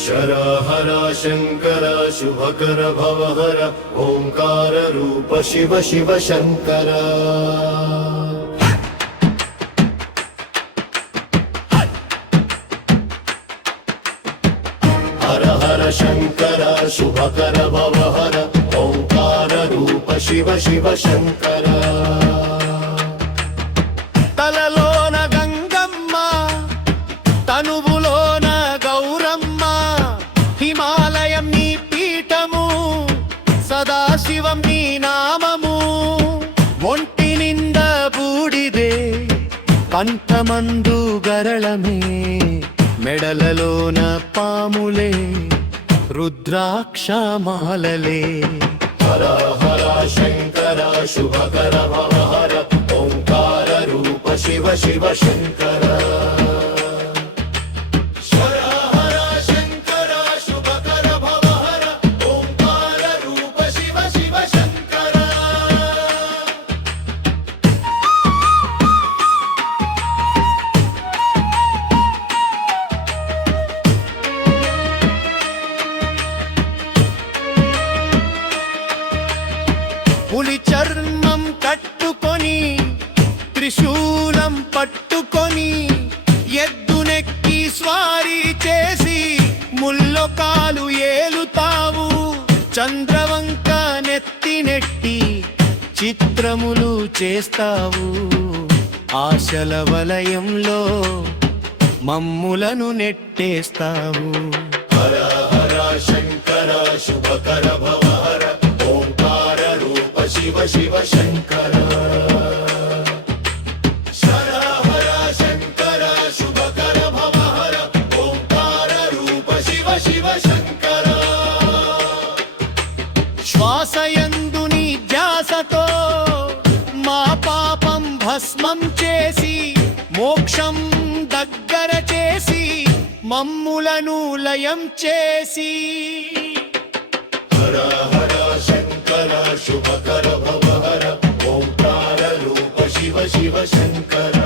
शरहर शंकर शुभकर भवहर ओंकार रूप शिव शिव शंकर। हर हर शंकर शुभकर भवहर ओंकार रूप शिव शिव शंकर। तललोन गंगम्म तनुवुलोन गौरम्म हिमालयं नी पीठमु सदाशिवं नी नाममु। ఒంటినింద బూడిదే కంఠమందు గరళమే మెడలలోన పాములే రుద్రాక్షమాలలే। హర హర శంకర శుభకర భవహర ఓంకార రూప శివ శివ శంకర। పులి చర్మం కట్టుకొని త్రిశూలం పట్టుకొని ఎద్దునెక్కి స్వారీ చేసి ముల్లోకాలు ఏలుతావు। చంద్రవంక నెత్తి నెట్టి చిత్రములు చేస్తావు। ఆశల వలయంలో మమ్ములను నెట్టేస్తావు। హర హర శంకర శుభకర భవహర ఓంకార రూప శివ శివ శంకర। శర హర శంకర శుభకర భవహర ఓంకార రూప శివ శివ శంకర। శ్వాసయందు నీ ధ్యాసతో మా పాపం భస్మం చేసి మోక్షం దగ్గర చేసి మమ్ములను లయం చేసి। హర హర శంకర శుభకర భవహర ఓంకార రూప శివ శివ శంకర।